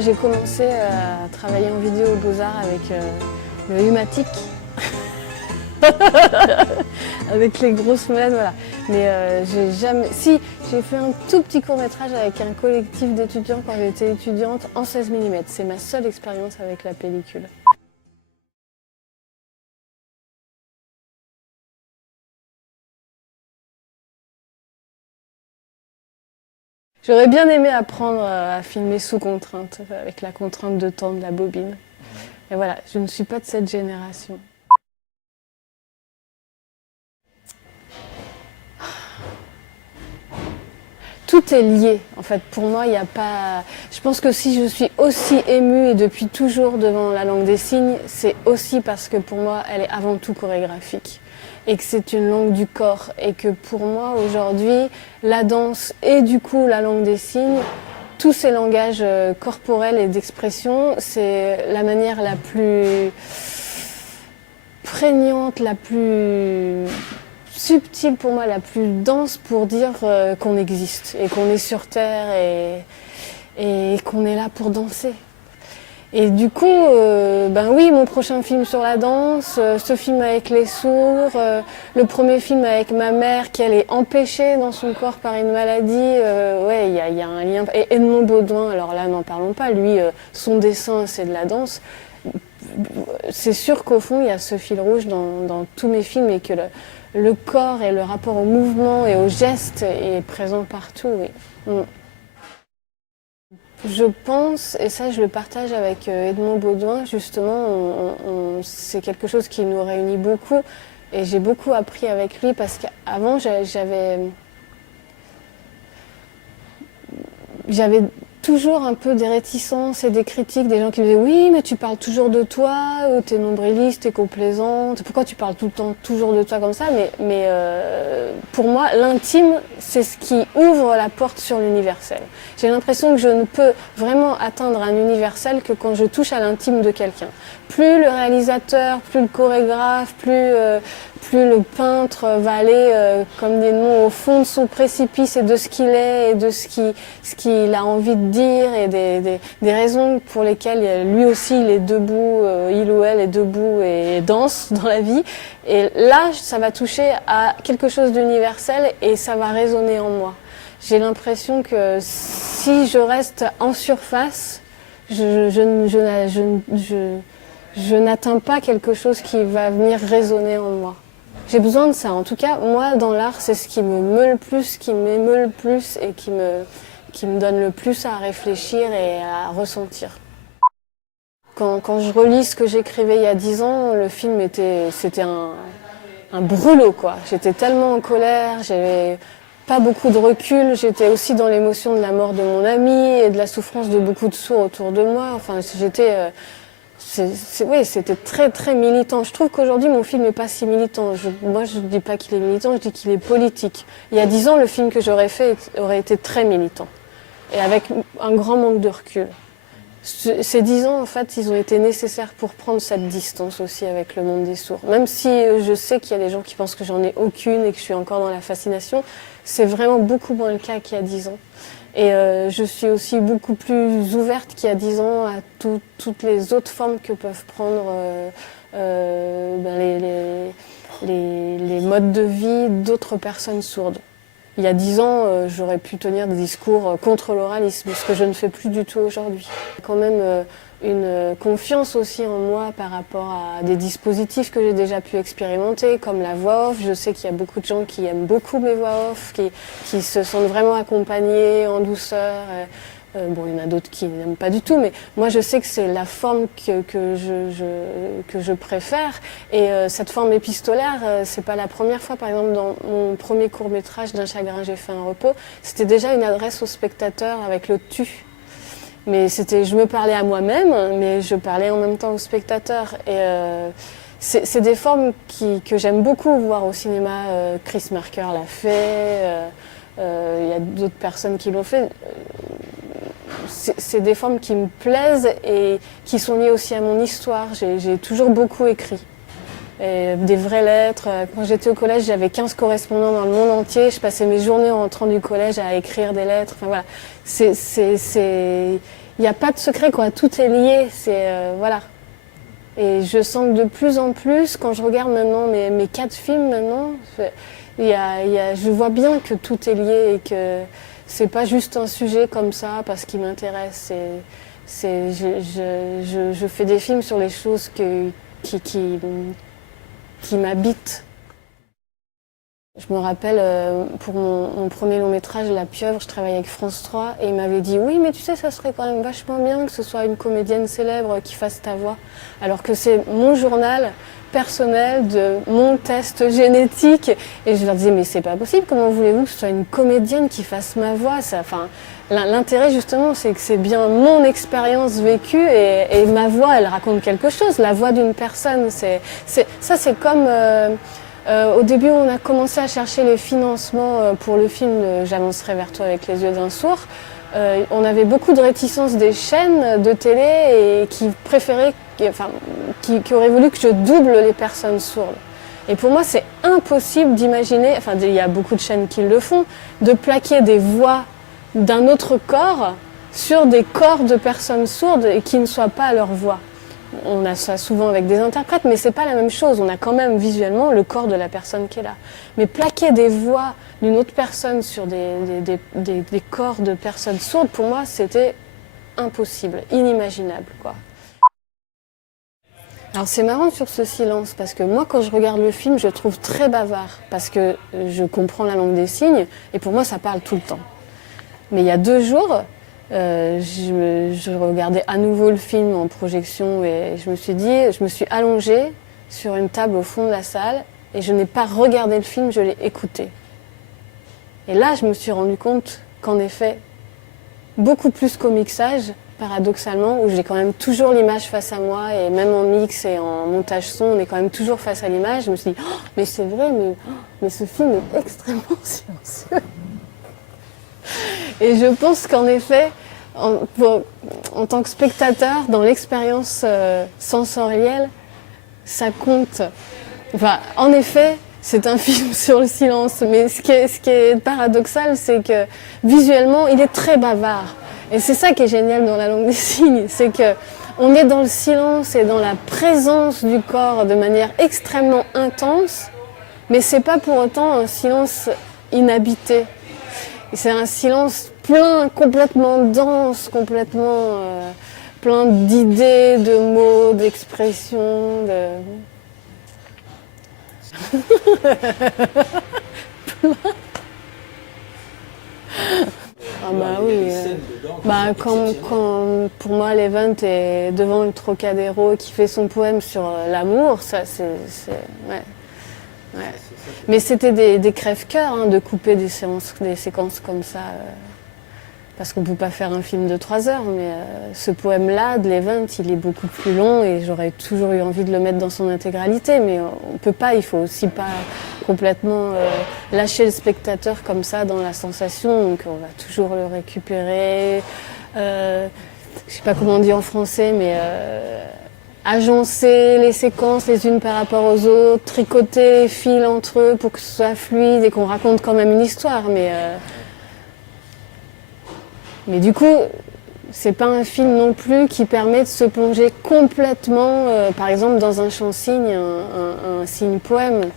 Moi, j'ai commencé à travailler en vidéo aux Beaux-Arts avec le Humatic. Avec les grosses molettes, voilà. Mais j'ai jamais... Si, j'ai fait un tout petit court-métrage avec un collectif d'étudiants quand j'étais étudiante en 16 mm. C'est ma seule expérience avec la pellicule. J'aurais bien aimé apprendre à filmer sous contrainte, avec la contrainte de temps de la bobine. Et voilà, je ne suis pas de cette génération. Tout est lié, en fait. Pour moi, il n'y a pas... Je pense que si je suis aussi émue et depuis toujours devant la langue des signes, c'est aussi parce que pour moi, elle est avant tout chorégraphique. Et que c'est une langue du corps. Et que pour moi, aujourd'hui, la danse et du coup la langue des signes, tous ces langages corporels et d'expression, c'est la manière la plus prégnante, la plus subtile pour moi, la plus dense pour dire qu'on existe et qu'on est sur Terre et qu'on est là pour danser. Et du coup, ben oui, mon prochain film sur la danse, ce film avec les sourds, le premier film avec ma mère qui elle est empêchée dans son corps par une maladie, ouais, il y a un lien. Et Edmond Baudouin, alors là, n'en parlons pas, lui, son dessin, c'est de la danse. C'est sûr qu'au fond, il y a ce fil rouge dans tous mes films et que le corps et le rapport au mouvement et au geste est présent partout, oui. Je pense, et ça je le partage avec Edmond Baudouin, justement, c'est quelque chose qui nous réunit beaucoup et j'ai beaucoup appris avec lui parce qu'avant j'avais toujours un peu des réticences et des critiques, des gens qui me disaient oui mais tu parles toujours de toi, t'es nombriliste, t'es complaisante, pourquoi tu parles tout le temps toujours de toi comme ça, mais pour moi l'intime c'est ce qui ouvre la porte sur l'universel. J'ai l'impression que je ne peux vraiment atteindre un universel que quand je touche à l'intime de quelqu'un. Plus le réalisateur, plus le chorégraphe, plus le peintre va aller, comme dit Edmond, au fond de son précipice et de ce qu'il est et de ce qu'il a envie de dire et des raisons pour lesquelles lui aussi il est debout, il ou elle est debout et danse dans la vie. Et là, ça va toucher à quelque chose d'universel et ça va résonner en moi. J'ai l'impression que si je reste en surface, je n'atteins pas quelque chose qui va venir résonner en moi. J'ai besoin de ça. En tout cas, moi, dans l'art, c'est ce qui me meut le plus, qui m'émeut le plus et qui me donne le plus à réfléchir et à ressentir. Quand je relis ce que j'écrivais il y a 10 ans, le film c'était un brûlot, quoi. J'étais tellement en colère, j'avais pas beaucoup de recul, j'étais aussi dans l'émotion de la mort de mon ami et de la souffrance de beaucoup de sourds autour de moi. Enfin, oui, c'était très très militant. Je trouve qu'aujourd'hui mon film n'est pas si militant. Moi je ne dis pas qu'il est militant, je dis qu'il est politique. Il y a 10 ans, le film que j'aurais fait aurait été très militant et avec un grand manque de recul. Ces 10 ans, en fait, ils ont été nécessaires pour prendre cette distance aussi avec le monde des sourds. Même si je sais qu'il y a des gens qui pensent que j'en ai aucune et que je suis encore dans la fascination, c'est vraiment beaucoup moins le cas qu'il y a 10 ans. Et je suis aussi beaucoup plus ouverte qu'il y a 10 ans à toutes les autres formes que peuvent prendre les modes de vie d'autres personnes sourdes. Il y a 10 ans, j'aurais pu tenir des discours contre l'oralisme, ce que je ne fais plus du tout aujourd'hui. Quand même une confiance aussi en moi par rapport à des dispositifs que j'ai déjà pu expérimenter, comme la voix off. Je sais qu'il y a beaucoup de gens qui aiment beaucoup mes voix off, qui se sentent vraiment accompagnés en douceur. Bon, il y en a d'autres qui n'aiment pas du tout, mais moi je sais que c'est la forme que je préfère. Et cette forme épistolaire, c'est pas la première fois. Par exemple, dans mon premier court-métrage D'un chagrin, j'ai fait un repos, c'était déjà une adresse au spectateur avec le tu. Mais je me parlais à moi-même, mais je parlais en même temps au spectateur. Et c'est des formes que j'aime beaucoup voir au cinéma. Chris Marker l'a fait, il y a d'autres personnes qui l'ont fait. C'est des formes qui me plaisent et qui sont liées aussi à mon histoire. J'ai toujours beaucoup écrit. Et des vraies lettres. Quand j'étais au collège, j'avais 15 correspondants dans le monde entier. Je passais mes journées en rentrant du collège à écrire des lettres. Enfin voilà, il il n'y a pas de secret, quoi. Tout est lié, voilà. Et je sens que de plus en plus, quand je regarde maintenant mes 4 films maintenant, je vois bien que tout est lié et que c'est pas juste un sujet comme ça parce qu'il m'intéresse. Je fais des films sur les choses qui m'habitent. Je me rappelle, pour mon premier long métrage, La Pieuvre, je travaillais avec France 3 et il m'avait dit « Oui, mais tu sais, ça serait quand même vachement bien que ce soit une comédienne célèbre qui fasse ta voix. » Alors que c'est mon journal personnel de mon test génétique. Et je leur disais « Mais c'est pas possible, comment voulez-vous que ce soit une comédienne qui fasse ma voix ?» L'intérêt justement, c'est que c'est bien mon expérience vécue et ma voix, elle raconte quelque chose. La voix d'une personne, c'est comme... au début, on a commencé à chercher les financements pour le film J'avancerai vers toi avec les yeux d'un sourd. On avait beaucoup de réticences des chaînes de télé et qui auraient voulu que je double les personnes sourdes. Et pour moi, c'est impossible d'imaginer, enfin il y a beaucoup de chaînes qui le font, de plaquer des voix d'un autre corps sur des corps de personnes sourdes et qui ne soient pas leur voix. On a ça souvent avec des interprètes, mais c'est pas la même chose. On a quand même visuellement le corps de la personne qui est là. Mais plaquer des voix d'une autre personne sur des corps de personnes sourdes, pour moi, c'était impossible, inimaginable, quoi. Alors c'est marrant sur ce silence, parce que moi, quand je regarde le film, je le trouve très bavard, parce que je comprends la langue des signes, et pour moi, ça parle tout le temps. Mais il y a 2 jours, je regardais à nouveau le film en projection et je me suis allongée sur une table au fond de la salle et je n'ai pas regardé le film, je l'ai écouté. Et là, je me suis rendu compte qu'en effet, beaucoup plus qu'au mixage, paradoxalement, où j'ai quand même toujours l'image face à moi et même en mix et en montage son, on est quand même toujours face à l'image. Je me suis dit, oh, mais c'est vrai, mais ce film est extrêmement silencieux. Et je pense qu'en effet, en tant que spectateur, dans l'expérience sensorielle, ça compte. Enfin, en effet, c'est un film sur le silence, mais ce qui est paradoxal, c'est que visuellement, il est très bavard. Et c'est ça qui est génial dans la langue des signes, c'est que on est dans le silence et dans la présence du corps de manière extrêmement intense, mais c'est pas pour autant un silence inhabité. C'est un silence plein, complètement dense, complètement plein d'idées, de mots, d'expressions. Ah bah oui. Quand pour moi l'Event est devant le Trocadéro qui fait son poème sur l'amour, ça c'est ouais. Ouais. Mais c'était des crève-cœurs hein, de couper des séquences comme ça. Parce qu'on ne peut pas faire un film de 3 heures, mais ce poème-là, de l'Event, il est beaucoup plus long et j'aurais toujours eu envie de le mettre dans son intégralité. Mais on ne peut pas, il faut aussi pas complètement lâcher le spectateur comme ça dans la sensation. Donc on va toujours le récupérer. Je ne sais pas comment on dit en français, mais... agencer les séquences les unes par rapport aux autres, tricoter les fils entre eux pour que ce soit fluide et qu'on raconte quand même une histoire. Mais du coup, c'est pas un film non plus qui permet de se plonger complètement, par exemple dans un chant-signe, un signe-poème.